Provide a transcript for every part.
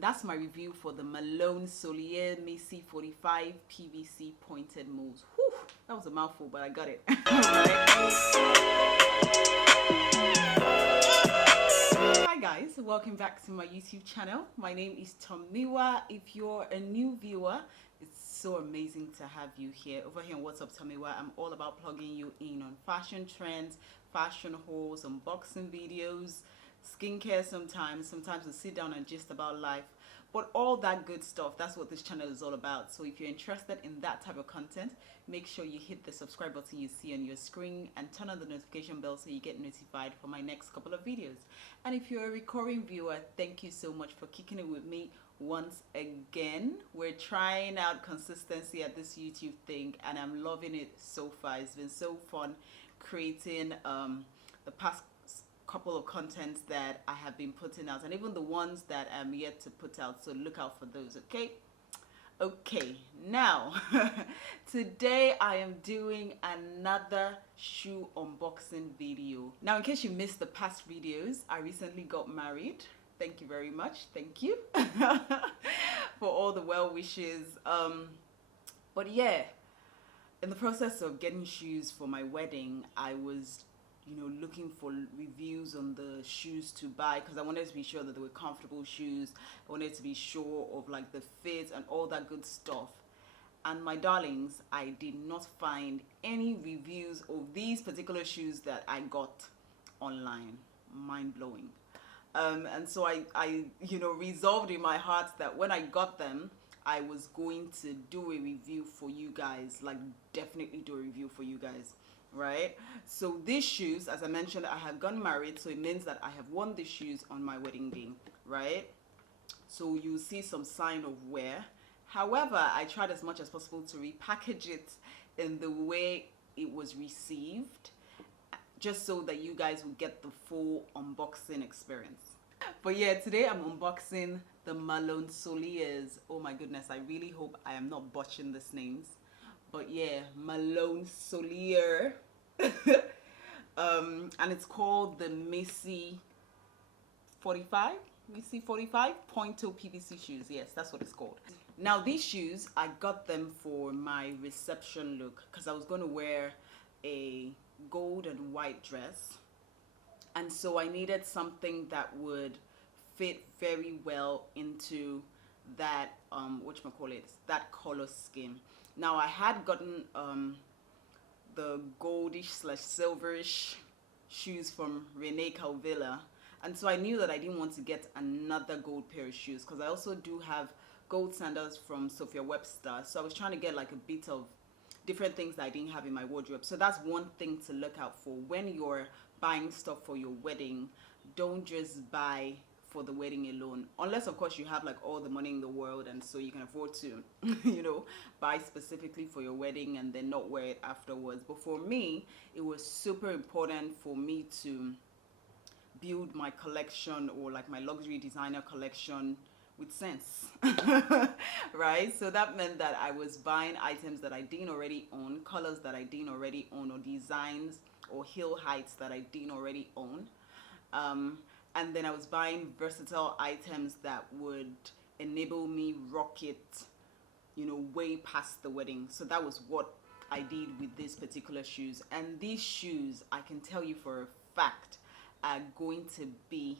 and that's my review for the Malone Souliers Missy 45 PVC pointed mules. Whew, that was a mouthful, but I got it. Hi guys, welcome back to my YouTube channel. My name is Tomiwa. If you're a new viewer, it's so amazing to have you here. Over here on WhatsUpTomiwa, I'm all about plugging you in on fashion trends, fashion hauls, unboxing videos, skincare sometimes we sit down and gist about life, but all that good stuff. That's what this channel is all about. So if you're interested in that type of content, make sure you hit the subscribe button you see on your screen and turn on the notification bell so you get notified for my next couple of videos. And if you're a recurring viewer, thank you so much for kicking it with me once again. We're trying out consistency at this YouTube thing and I'm loving it so far. It's been so fun creating the past couple of contents that I have been putting out, and even the ones that I'm yet to put out, so look out for those. Okay, now today I am doing another shoe unboxing video. Now, in case you missed the past videos, I recently got married. Thank you very much. Thank you for all the well wishes. But yeah, in the process of getting shoes for my wedding, I was looking for reviews on the shoes to buy because I wanted to be sure that they were comfortable shoes. I wanted to be sure of like the fit and all that good stuff. And my darlings, I did not find any reviews of these particular shoes that I got online. Mind blowing. And so I resolved in my heart that when I got them, I was going to do a review for you guys, like definitely do a review for you guys. Right, so these shoes, as I mentioned, I have gotten married, so it means that I have worn these shoes on my wedding day, right? So you see some sign of wear. However, I tried as much as possible to repackage it in the way it was received, just so that you guys will get the full unboxing experience. But yeah, today I'm unboxing the Malone Souliers. Oh my goodness, I really hope I am not botching these names. But yeah, Malone Souliers. And it's called the Missy 45? Missy 45 Point-toe PVC shoes. Yes, that's what it's called. Now these shoes, I got them for my reception look because I was going to wear a gold and white dress. And so I needed something that would fit very well into that, that color scheme. Now I had gotten the goldish / silverish shoes from Renee Calvilla, and so I knew that I didn't want to get another gold pair of shoes because I also do have gold sandals from Sophia Webster, so I was trying to get like a bit of different things that I didn't have in my wardrobe. So that's one thing to look out for when you're buying stuff for your wedding. Don't just buy for the wedding alone, unless of course you have like all the money in the world and so you can afford to buy specifically for your wedding and then not wear it afterwards. But for me, it was super important for me to build my collection, or like my luxury designer collection, with sense. Right, so that meant that I was buying items that I didn't already own, colors that I didn't already own, or designs or heel heights that I didn't already own. And then I was buying versatile items that would enable me rock it, way past the wedding. So that was what I did with these particular shoes. And these shoes, I can tell you for a fact, are going to be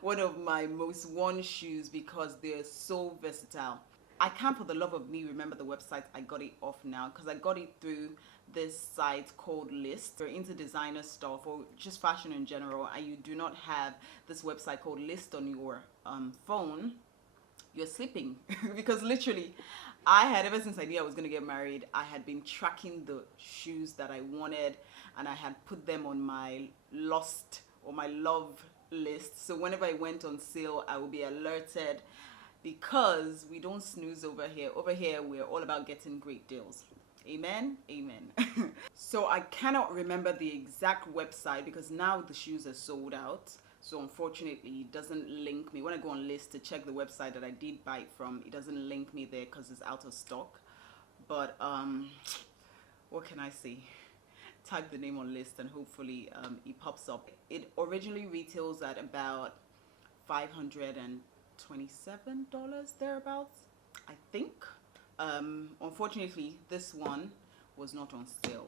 one of my most worn shoes because they're so versatile. I can't for the love of me remember the website I got it off now, because I got it through this site called List. If you're into designer stuff or just fashion in general and you do not have this website called List on your phone, you're sleeping. Because literally, I had, ever since I knew I was going to get married, I had been tracking the shoes that I wanted and I had put them on my lost or my love list. So whenever I went on sale, I will be alerted, because we don't snooze over here. Over here, we're all about getting great deals. Amen, amen. So I cannot remember the exact website because now the shoes are sold out. So unfortunately, it doesn't link me. When I go on List to check the website that I did buy it from, it doesn't link me there because it's out of stock. But what can I say? Type the name on List and hopefully it pops up. It originally retails at about $500 $27 thereabouts, I think. Unfortunately, this one was not on sale.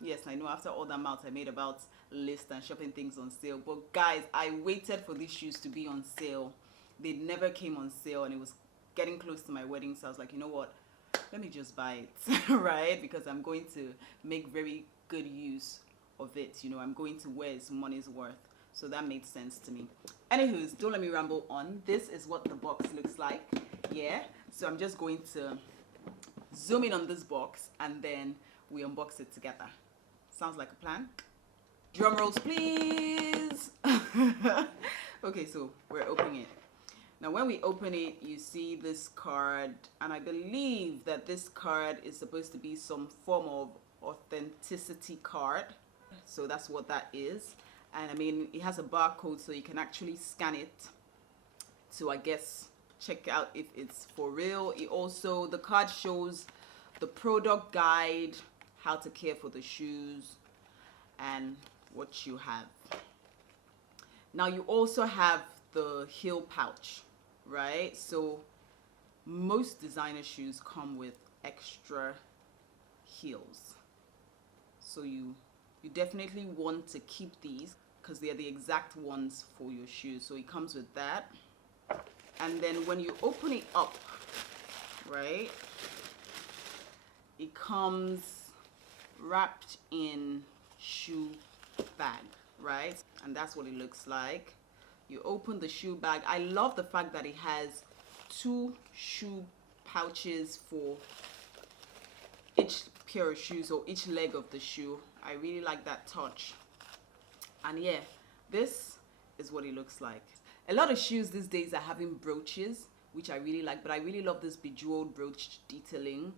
Yes, I know after all the amounts I made about list and shopping things on sale, but guys, I waited for these shoes to be on sale. They never came on sale, and it was getting close to my wedding, so I was like, you know what, let me just buy it. Right, because I'm going to make very good use of it. You know, I'm going to wear its money's worth, so that made sense to me. Anywho's, don't let me ramble on. This is what the box looks like. Yeah, so I'm just going to zoom in on this box and then we unbox it together. Sounds like a plan? Drum rolls, please. Okay, so we're opening it. Now when we open it, you see this card, and I believe that this card is supposed to be some form of authenticity card. So that's what that is. And I mean, it has a barcode, so you can actually scan it to, I guess, check out if it's for real. It also, the card shows the product guide, how to care for the shoes, and what you have. Now you also have the heel pouch, right? So most designer shoes come with extra heels, so you definitely want to keep these because they are the exact ones for your shoes. So it comes with that, and then when you open it up, right, it comes wrapped in shoe bag, right? And that's what it looks like. You open the shoe bag. I love the fact that it has 2 shoe pouches for each pair of shoes, or each leg of the shoe. I really like that touch. And yeah, this is what it looks like. A lot of shoes these days are having brooches, which I really like, but I really love this bejeweled brooch detailing.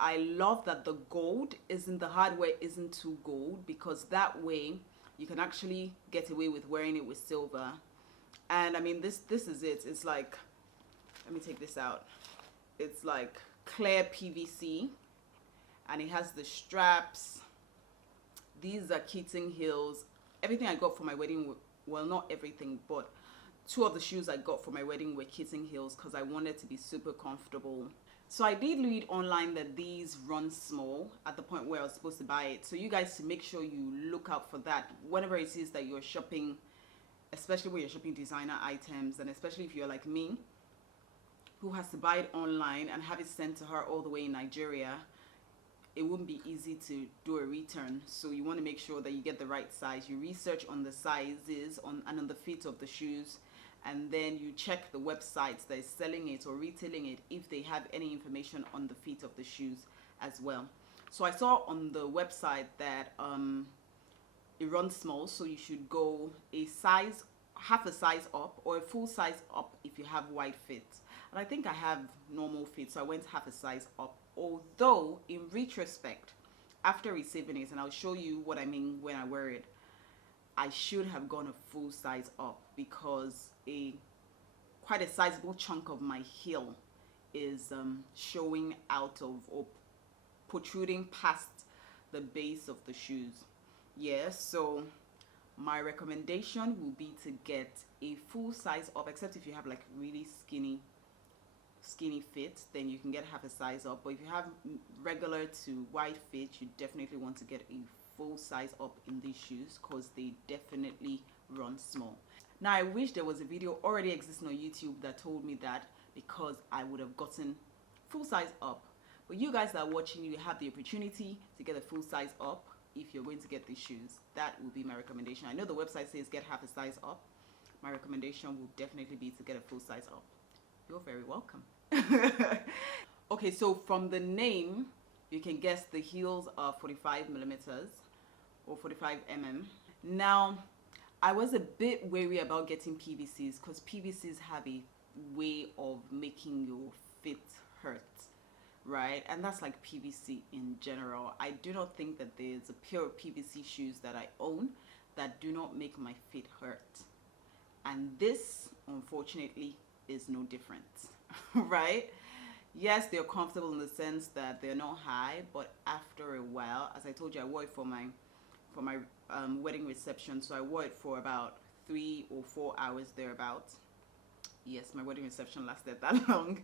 I love that the gold isn't, the hardware isn't too gold, because that way you can actually get away with wearing it with silver. And I mean, this is it. It's like, let me take this out. It's like clear PVC, and it has the straps. These are kitten heels. Everything I got for my wedding, well, not everything, but 2 of the shoes I got for my wedding were kitten heels because I wanted to be super comfortable. So I did read online that these run small at the point where I was supposed to buy it. So you guys, to make sure you look out for that whenever it is that you're shopping, especially when you're shopping designer items, and especially if you're like me, who has to buy it online and have it sent to her all the way in Nigeria. It wouldn't be easy to do a return. So you want to make sure that you get the right size. You research on the sizes and on the fit of the shoes, and then you check the websites that is selling it or retailing it if they have any information on the fit of the shoes as well. So I saw on the website that it runs small, so you should go a size, half a size up, or a full size up if you have wide fit. And I think I have normal fit, so I went half a size up. Although in retrospect, after receiving it, and I'll show you what I mean when I wear it, I should have gone a full size up, because quite a sizable chunk of my heel is showing out of, or protruding past the base of the shoes. Yeah, so my recommendation will be to get a full size up, except if you have like really skinny fit, then you can get half a size up. But if you have regular to wide fit, you definitely want to get a full size up in these shoes, because they definitely run small. Now I wish there was a video already existing on YouTube that told me that, because I would have gotten full size up. But you guys that are watching, you have the opportunity to get a full size up if you're going to get these shoes. That will be my recommendation. I know the website says get half a size up. My recommendation will definitely be to get a full size up. You're very welcome. Okay, so from the name, you can guess the heels are 45 millimeters or 45 mm. Now, I was a bit wary about getting PVCs, because PVCs have a way of making your fit hurt, right? And that's like PVC in general. I do not think that there's a pair of PVC shoes that I own that do not make my feet hurt. And this, unfortunately, is no different, right? Yes, they're comfortable in the sense that they're not high, but after a while, as I told you, I wore it for my wedding reception, so I wore it for about 3 or 4 hours thereabouts. Yes, my wedding reception lasted that long.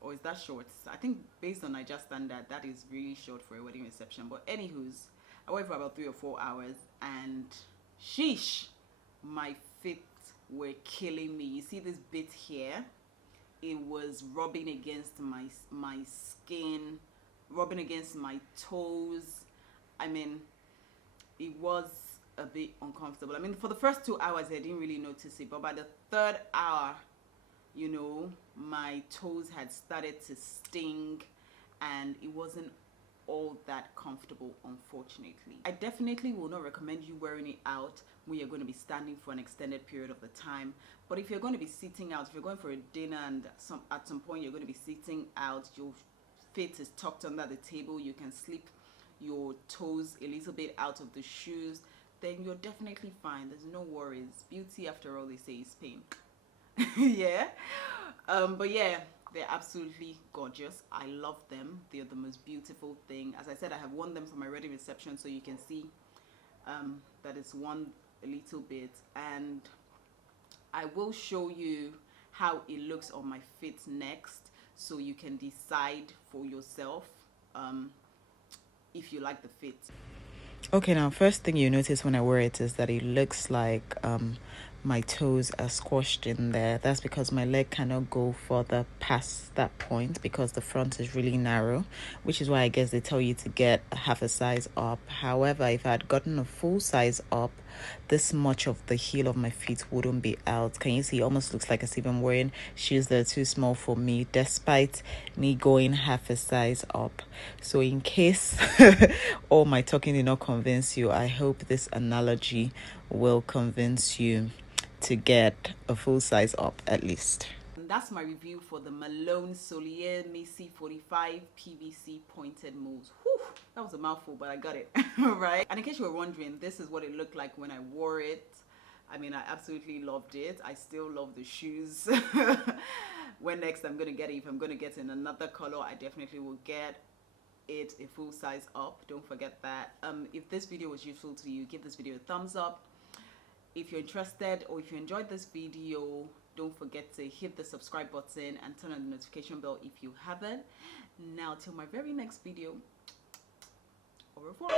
Or is that short? I think based on Niger standard, that is really short for a wedding reception. But anywho's, I went for about 3 or 4 hours, and sheesh, my feet were killing me. You see this bit here? It was rubbing against my skin, rubbing against my toes. I mean, it was a bit uncomfortable. I mean, for the first 2 hours, I didn't really notice it, but by the third hour, you know, my toes had started to sting, and it wasn't all that comfortable, unfortunately. I definitely will not recommend you wearing it out when you're going to be standing for an extended period of the time. But if you're going to be sitting out, if you're going for a dinner and at some point you're going to be sitting out, your feet is tucked under the table, you can slip your toes a little bit out of the shoes, then you're definitely fine. There's no worries. Beauty, after all, they say, is pain. Yeah. But yeah, they're absolutely gorgeous. I love them. They're the most beautiful thing. As I said, I have worn them for my wedding reception, so you can see that it's worn a little bit, and I will show you how it looks on my feet next, so you can decide for yourself if you like the fit. Okay, now first thing you notice when I wear it is that it looks like my toes are squashed in there. That's because my leg cannot go further past that point because the front is really narrow, which is why I guess they tell you to get half a size up. However, if I had gotten a full size up, this much of the heel of my feet wouldn't be out. Can you see? It almost looks like as if I'm wearing shoes that are too small for me, despite me going half a size up. So in case all my talking did not convince you, I hope this analogy will convince you to get a full size up at least. And that's my review for the Malone Souliers Missy 45 PVC pointed moles. Whew, that was a mouthful, but I got it. Right? And in case you were wondering, this is what it looked like when I wore it. I mean, I absolutely loved it. I still love the shoes. When next I'm going to get it, if I'm going to get in another color, I definitely will get it a full size up. Don't forget that. If this video was useful to you, give this video a thumbs up. If you're interested or if you enjoyed this video, don't forget to hit the subscribe button and turn on the notification bell if you haven't. Now, till my very next video, au revoir.